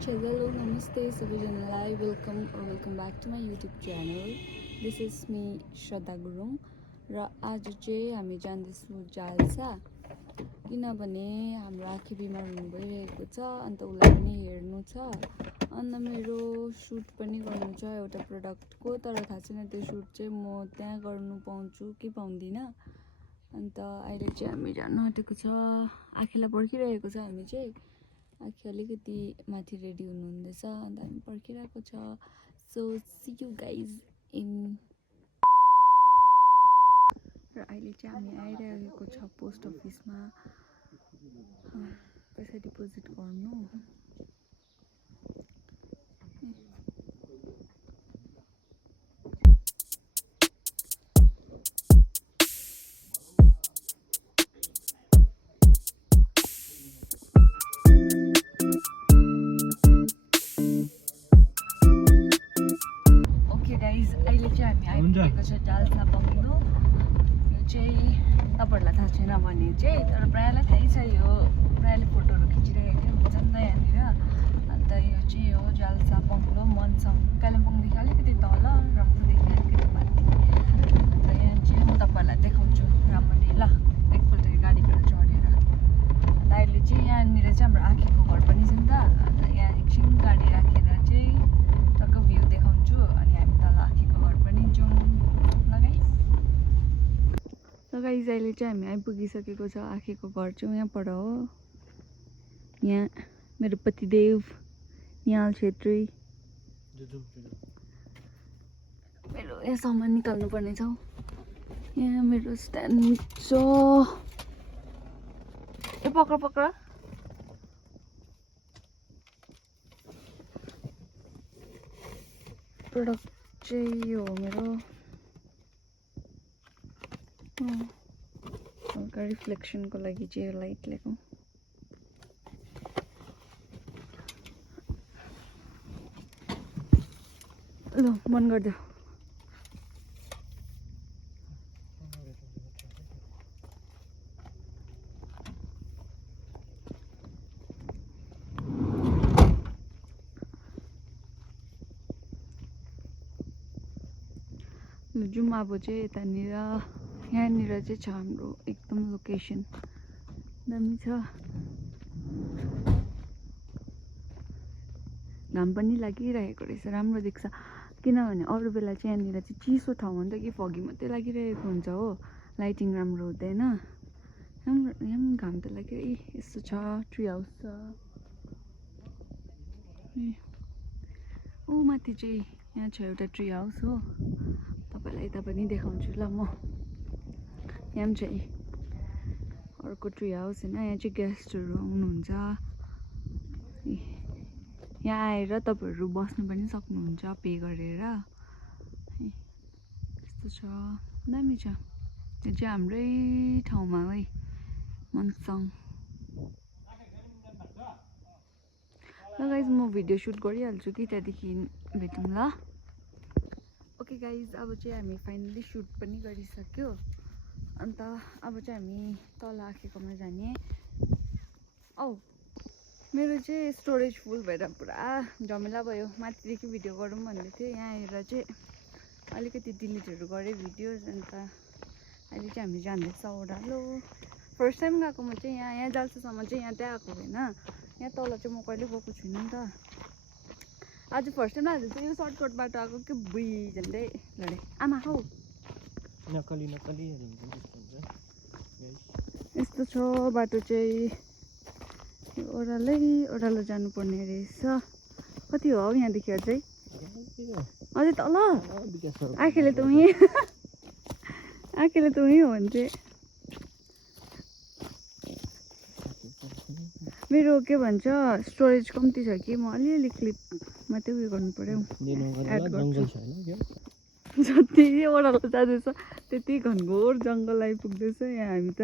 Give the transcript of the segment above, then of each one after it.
Hello, namaste सबैजनालाई welcome back to my YouTube channel. This is me Shraddha Gurung र आज चाहिँ हामी जाँदैछौँ जाल्सा किनभने हाम्रो आखी बिमार हुनु भइरहेको छ अन्त उसलाई पनि हेर्नु छ अन्त मेरो सुट पनि गर्नु छ एउटा प्रडक्टको तर थाहा छैन त्यो सुट चाहिँ म त्यहाँ गर्नु पाउँछु कि पाउँदिनँ. अन्त अहिले चाहिँ हामी जानु आँटेको छ. आखीलाई पर्खिरहेको छ. हामी चाहिँ आखी अलिकति माथि रेडी हुनुहुँदैछ अन्त हामी पर्खिरहेको छ. So see you guys in. र अहिले चाहिँ हामी आइरहेको छ पोस्ट अफिसमा पैसा डिपोजिट गर्नु. ओके गाइज अहिले चाहिँ हामी आइपुगेको छ जाल्सा बङ्गलो. यो चाहिँ तपाईँहरूलाई थाहा छैन भने चाहिँ तर प्रायःलाई थाहै छ. यो प्रायःले फोटोहरू खिचिरहेको हुन्छ नि त यहाँनिर. अन्त यो चाहिँ हो जाल्सा बङ्गलो मनसङ कालिम्पोङदेखि अलिकति तल रम्फूदेखि अलिकति माथि. अन्त यहाँ चाहिँ म तपाईँहरूलाई देखाउँछु राम्ररी ल एकपल्ट गाडीबाट चढेर. अन्त अहिले चाहिँ यहाँनिर चाहिँ हाम्रो आखीको घर पनि छ नि त. अन्त यहाँ एकछिन गाडी राखेर चाहिँ टक्क भ्यू देखाउँछु अनि हामी तल आखीको घर पनि जाउँ लगाइ. ल गाइज अहिले चाहिँ हामी आइपुगिसकेको छ. आखीको घर चाहिँ यहाँबाट हो. यहाँ मेरो पतिदेव निहाल छेत्री. मेरो यहाँ सामान निकाल्नु पर्ने छ. यहाँ मेरो स्ट्यान्ड छ. ए पक्र पक्र प्रोडक्ट चाहिँ यो हो मेरो. हल्का रिफ्लेक्सनको लागि चाहिँ यो लाइट लिएको. ल बन्द गरिदेऊ. जाउँ अब चाहिँ यतानिर. यहाँनिर चाहिँ छ हाम्रो एकदम लोकेसन दामी छ. घाम पनि लागिरहेको रहेछ. राम्रो देख्छ किनभने अरू बेला चाहिँ यहाँनिर चाहिँ चिसो ठाउँ हो नि त कि फगी मात्रै लागिरहेको हुन्छ हो. लाइटिङ राम्रो हुँदैन. यहाँ पनि घाम त लागिरहेको. यस्तो छ ट्री हाउस छ. ऊ माथि चाहिँ यहाँ छ एउटा ट्री हाउस हो. तपाईँलाई यता पनि देखाउँछु ल म. यहाँ पनि छ अर्को ट्री हाउस होइन. यहाँ चाहिँ गेस्टहरू आउनुहुन्छ. यहाँ आएर तपाईँहरू बस्नु पनि सक्नुहुन्छ पे गरेर. यस्तो छ दामी छ. यो चाहिँ हाम्रै ठाउँमा है मनसङ. ल गाइज म भिडियो सुट गरिहाल्छु कि त्यहाँदेखि भेटौँ ल. ओके गाइज अब चाहिँ हामी फाइनली सुट पनि गरिसक्यो. अन्त अब चाहिँ हामी तल आँखेकोमा जाने. औ मेरो चाहिँ स्टोरेज फुल भएर पुरा झमेला भयो. माथिदेखि भिडियो गरौँ भन्दै थिएँ. यहाँ आएर चाहिँ अलिकति डिलिटहरू गरेँ भिडियोज. अन्त अहिले चाहिँ हामी जाँदैछ ओह्रालो. फर्स्ट टाइम गएको म चाहिँ यहाँ जाल्सासम्म चाहिँ यहाँ त्यहाँ आएको होइन. यहाँ तल चाहिँ म कहिले गएको छुइनँ नि त. आज फर्स्ट टाइम आज चाहिँ यो सर्टकट बाटो आएको कि बुई झन्डै लडे. आमा हौ नक्कली यस्तो छ बाटो चाहिँ. ओह्रालो जानुपर्ने रहेछ. कति हो यहाँदेखि अझै अझै तल. आँखेले त उहीँ हो भने चाहिँ मेरो के भन्छ स्टोरेज कम्ती छ कि म अलिअलि क्लिप मात्रै उयो गर्नु पर्यो. एड गर्छु. जति ओह्रालो जाँदैछ त्यति घनघोर जङ्गल आइपुग्दैछ. यहाँ हामी त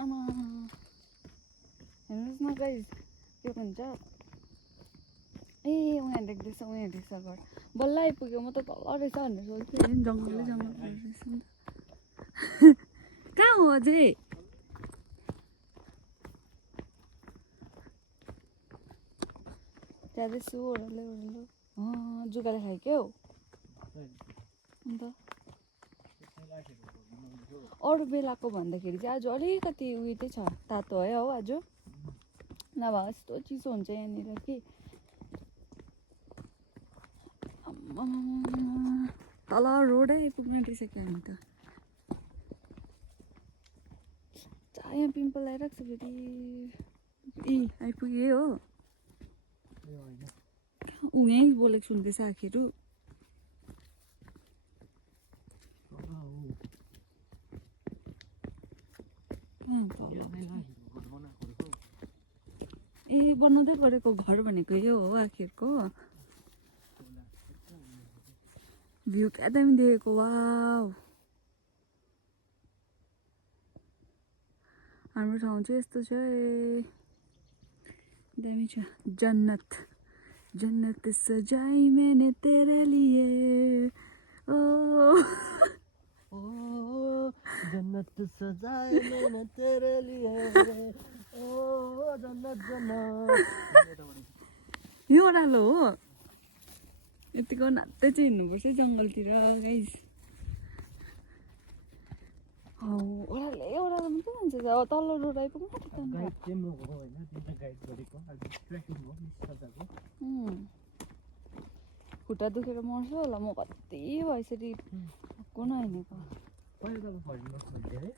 आमा हेर्नुहोस् न गाइज के भन्छ. ए उहाँ देख्दैछ घर बल्ल आइपुग्यो. म त तल रहेछ भनेर सोच्थेँ. जङ्गलै जङ्गल रहेछ नि त. कहाँ हो अझै जाँदैछु ओह्रालो ओह्रालो जुगाले खायो क्या हौ अन्त अरू बेलाको भन्दाखेरि चाहिँ आज अलिकति उयो चाहिँ छ तातो है हौ आज नभए यस्तो चिसो हुन्छ यहाँनिर कि तल रोडै आइपुग्न आँटिसक्यो हामी त यहाँ पिम्पल आइरहेको छ फेरि आइपुगेँ हो ऊ यहीँ बोलेको सुन्दैछ आखिर ए बनाउँदै गरेको घर भनेको यो हो आखिरको भ्यू क्या दामी देखेको वाउ हाम्रो ठाउँ चाहिँ यस्तो छ दामी छ जन्नत जन्नत सजाई मैंने तेरे लिए ओ जन्नत सजाए मैंने तेरे लिए ओ जन्नत जन्नत यो ओह्रालो हो यतिको नाच्दै चाहिँ हिँड्नुपर्छ जङ्गलतिर गाइस ओह्रालो ओह्रालो मात्रै जान्छ अब तल्लो रोड आइपुग्नु गाइड चाहिँ म हो होइन तिमीलाई गाइड गरेको आज ट्रेकिङ हो सजाको खुट्टा दुखेर मर्छु होला म कति भइसक्यो को नहिँडेको पहिला त फरिन बस्नुहुन्थ्यो है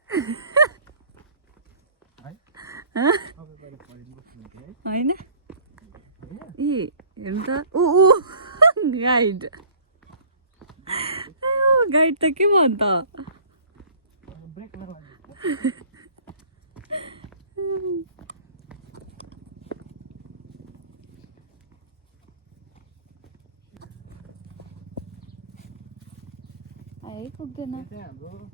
होइन ए हेर्नु त ऊ गाइड गाइड त के भयो अन्त ब्रेक लगाउनु आइ पुग्दैन चाहिँ हाम्रो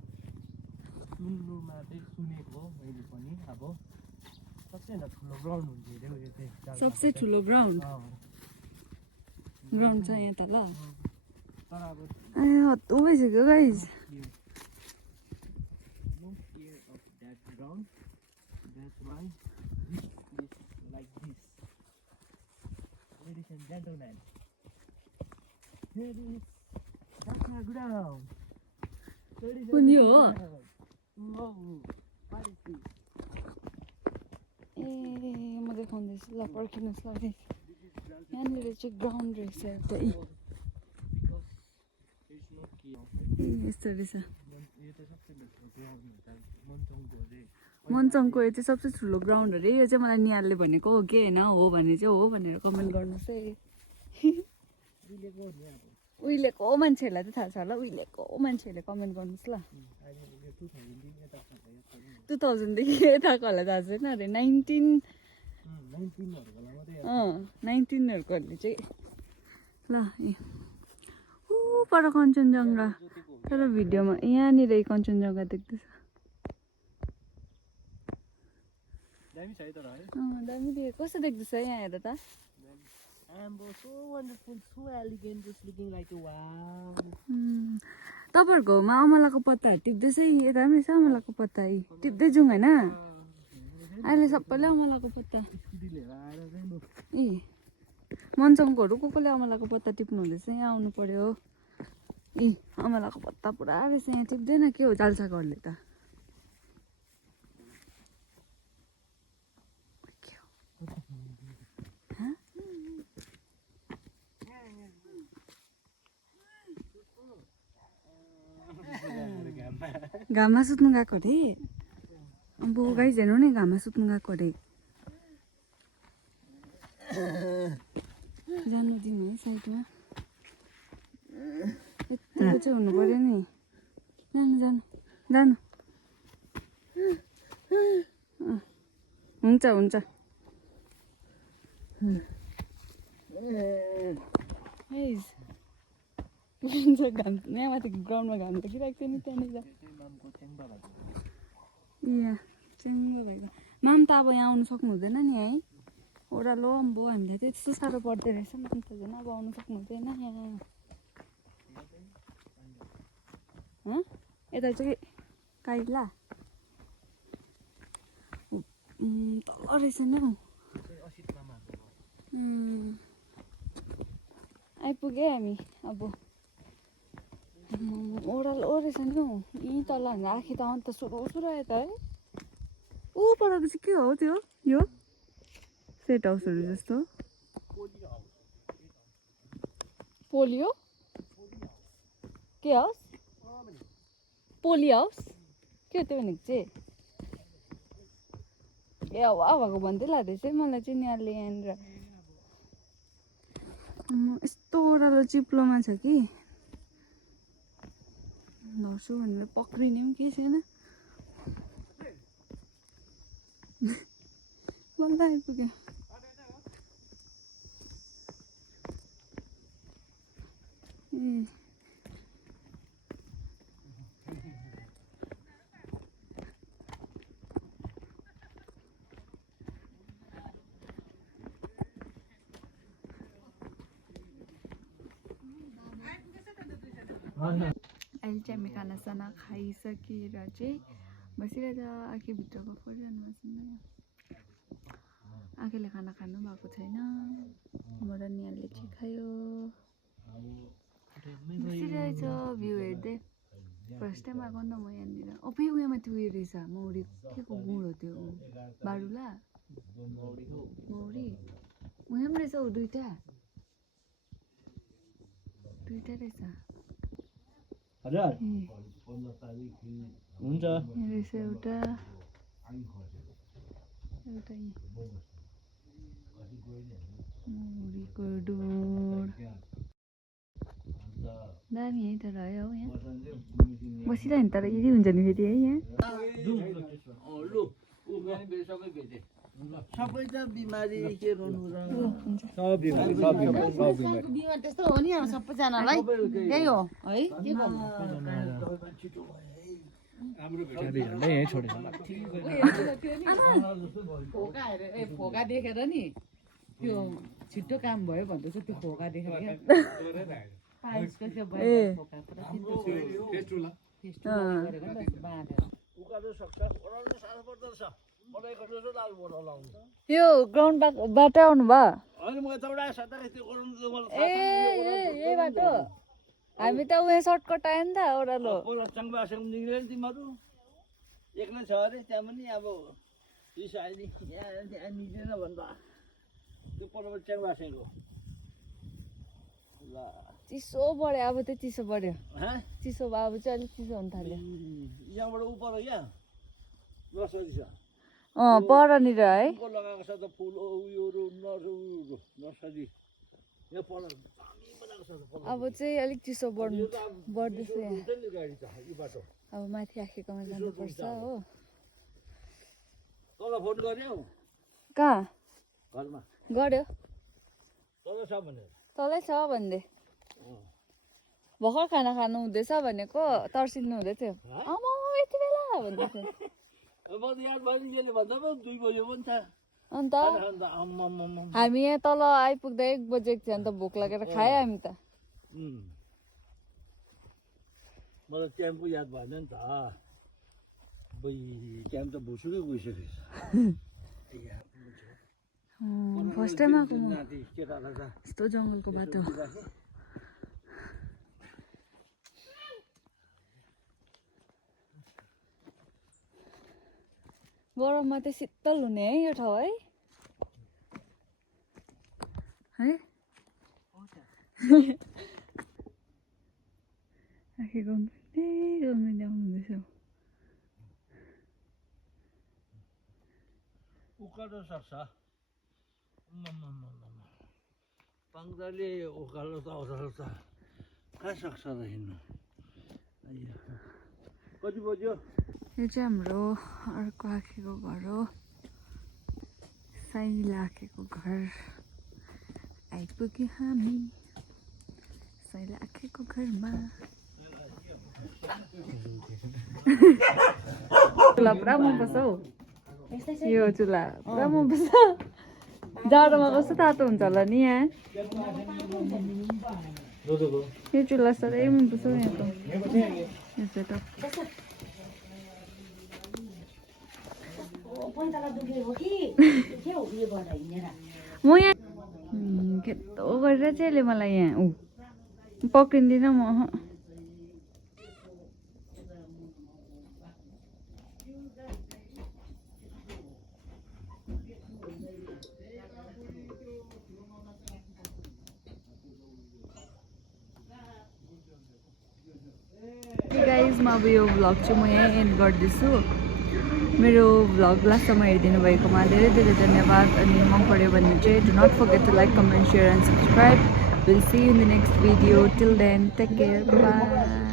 सुन्नुमा चाहिँ सुनेको मैले पनि अब सबैभन्दा ठुलो ग्राउन्ड हुन्छ अरे यो चाहिँ सबसे ठुलो ग्राउन्ड छ यहाँ त ल तर अब हत्तु भइसक्यो guys no fear of that ground. That's why this is like this. Ladies and gentlemen, here is Dhaka ground. Ladies and Kunyo. gentlemen. No, what is this? ए म देखाउँदैछु ल पर्खिनुहोस् ल गाइज यहाँनिर चाहिँ ग्राउन्ड रहेछ एउटा Because there's no key of it. यस्तो रहेछ यो त सबसे ठुलो ग्राउन्ड हुन्छ मन्चङको चाहिँ मन्चङको यो चाहिँ सबसे ठुलो ग्राउन्ड अरे यो चाहिँ मलाई निहालले भनेको हो कि होइन हो भने चाहिँ हो भनेर कमेन्ट गर्नुहोस् है उहिलेको नि अब उहिलेको मान्छेहरूलाई चाहिँ थाहा छ होला उहिलेको मान्छेहरूले कमेन्ट गर्नुहोस् ल अहिले यो 2000 यता छ 2000देखि यताको होला थाहा छैन अरे 19 19हरूको मात्रै 19हरूकोहरूले चाहिँ ल ऊ पर कञ्चनजङ्घा तर भिडियोमा यहाँनिर कञ्चनजङ्घा देख्दैछ दामी छ है तर है दामी देखेको कस्तो देख्दैछ यहाँ हेर त Amber, so wonderful, so elegant, just looking like a wow. तपाईँहरूको घाउमा अमलाको पत्ताहरू टिप्दैछ यता पनि रहेछ अमलाको पत्ता टिप्दै जाउँ होइन अहिले सबैले अमलाको पत्ता ए मन्चङकोहरू कसले अमलाको पत्ता टिप्नु हुँदैछ यहाँ आउनु पर्यो अमलाको पत्ता पुरा रहेछ यहाँ टिप्दैन के हो जाल्साकोहरूले त घाममा सुत्नु गएको अरे अब गाइज हेर्नु नि घाममा सुत्नु गएको अरे जानु दिनु है साइडमा यतिको चाहिँ हुनु पर्यो नि जानु जानु जानु हुन्छ हुन्छ घाम यहाँ माथि ग्राउन्डमा घाम लागिरहेको थियो नि त्यहाँनिर यहाँ चेङ्गो भएको माम त अब यहाँ आउनु सक्नु हुँदैन नि है ओह्रालो अम्बो हामीलाई चाहिँ त्यस्तो साह्रो पर्दो रहेछ माम त झन् अब आउनु सक्नु हुँदैन यहाँ यता चाहिँ काइला तल रहेछ नि हौ आइपुग्यो हामी अब ओह्रालो रहेछ नि हौ यहीँ तल भन्दा आखी त अन्त सुरु आयो त है ऊ परको चाहिँ के हो त्यो यो सेट हाउसहरू जस्तो पोलियो के हाउस पोली हाउस के हो त्यो भनेको चाहिँ ए भएको भन्दै लाँदैछ है मलाई चाहिँ यहाँले यहाँनिर यस्तो ओह्रालो चिप्लोमा छ कि लड्छु भनेर पक्रिने पनि केही छैन बल्ल आइपुग्यो अहिले चाहिँ हामी खानासाना खाइसकेर चाहिँ बसिरहेछ आँखीभित्रको परिरहनु सुन्दैन आँखेले खाना खानु भएको छैन म र निहालले चाहिँ खायो बसिरहेछ भ्यू हेर्दै फर्स्ट टाइम आएको नि त म यहाँनिर फेरि उयो माथि उयो रहेछ मौरी के को गुँड हो त्यो बारुला मौरी उयो पनि रहेछ हौ दुइटा रहेछ हजुर हुन्छ रहेछ एउटा मौरीको डोर दामी है तर है हौ यहाँ बसिरह्यो नि तर यदि हुन्छ नि फेरि है यहाँ सबै त बिमारी के गर्नु र सब बिमारी बिमार त्यस्तो हो नि अब सबैजनालाई त्यही हो है के फोका देखेर नि त्यो छिट्टो काम भयो भन्दैछ त्यो फोका देखेर यो ग्राउन्डबाट आउनु भयो ए यही बाटो हामी त उयो सर्टकट आयो नि त ओह्रालो तिमीहरू एक्लै छ अरे त्यहाँ पनि अब यहाँ मिलेन भन्दा त्यो पल्लो च्याङबासेको ल चिसो बढ्यो अब त चिसो बढ्यो चिसो भयो अब चाहिँ अलिक चिसो हुन थाल्यो यहाँबाट उ पर क्या नर्सरी छ परनिर है लगाएको छ त फुल उयोहरू नर्सरी यहाँ पर अब चाहिँ अलिक चिसो बढ्दैछ यहाँ अब माथि आखेकोमा जानुपर्छ हो तल फोन गर्यौ कहाँ घरमा गर्यो तल छ भनेर तलै छ भन्दै भर्खर खाना खानु हुँदैछ भनेको तर्सिनु हुँदै थियो आमा यति बेला भन्दै थियो म त याद भयो नि यसले भन्दा पो 2 बज्यो पनि त अन्त हामी यहाँ तल आइपुग्दा 1 बजेको थियो अन्त भोक लागेर खायो हामी त मलाई टाइम पो याद भएन नि त टाइम त भुसुकै गइसकेछ फर्स्ट टाइम आएको म यस्तो जङ्गलको बाटो गरममा चाहिँ शीतल हुने है यो ठाउँ है आखेको गभर्मेन्ट आउनुहुँदैछ उकालो सक्छ पङ्कजले उकालो त ओह्रालो त कहाँ सक्छ त हिँड्नु कति बज्यो यो चाहिँ हाम्रो अर्को आँखेको घर हो साइला आँखेको घर आइपुग्यो हामी साइला आँखेको घरमा चुला पुरा मनपर्छ हौ यो चुला पुरा मनपर्छ जाडोमा कस्तो तातो हुन्छ होला नि यहाँ यो चुला साह्रै मनपर्छ यहाँको यो सेटअप म यहाँ खेतो गरेर चाहिँ यसले मलाई यहाँ पक्रिँदिनँ म गाइज म अब यो भ्लग चाहिँ म यहीँ एन्ड गर्दैछु मेरो भ्लग लास्टसम्म हेरिदिनु भएकोमा धेरै धेरै धन्यवाद अनि मन पऱ्यो भने चाहिँ do not forget to like comment share and subscribe will see you in the next video till then take care by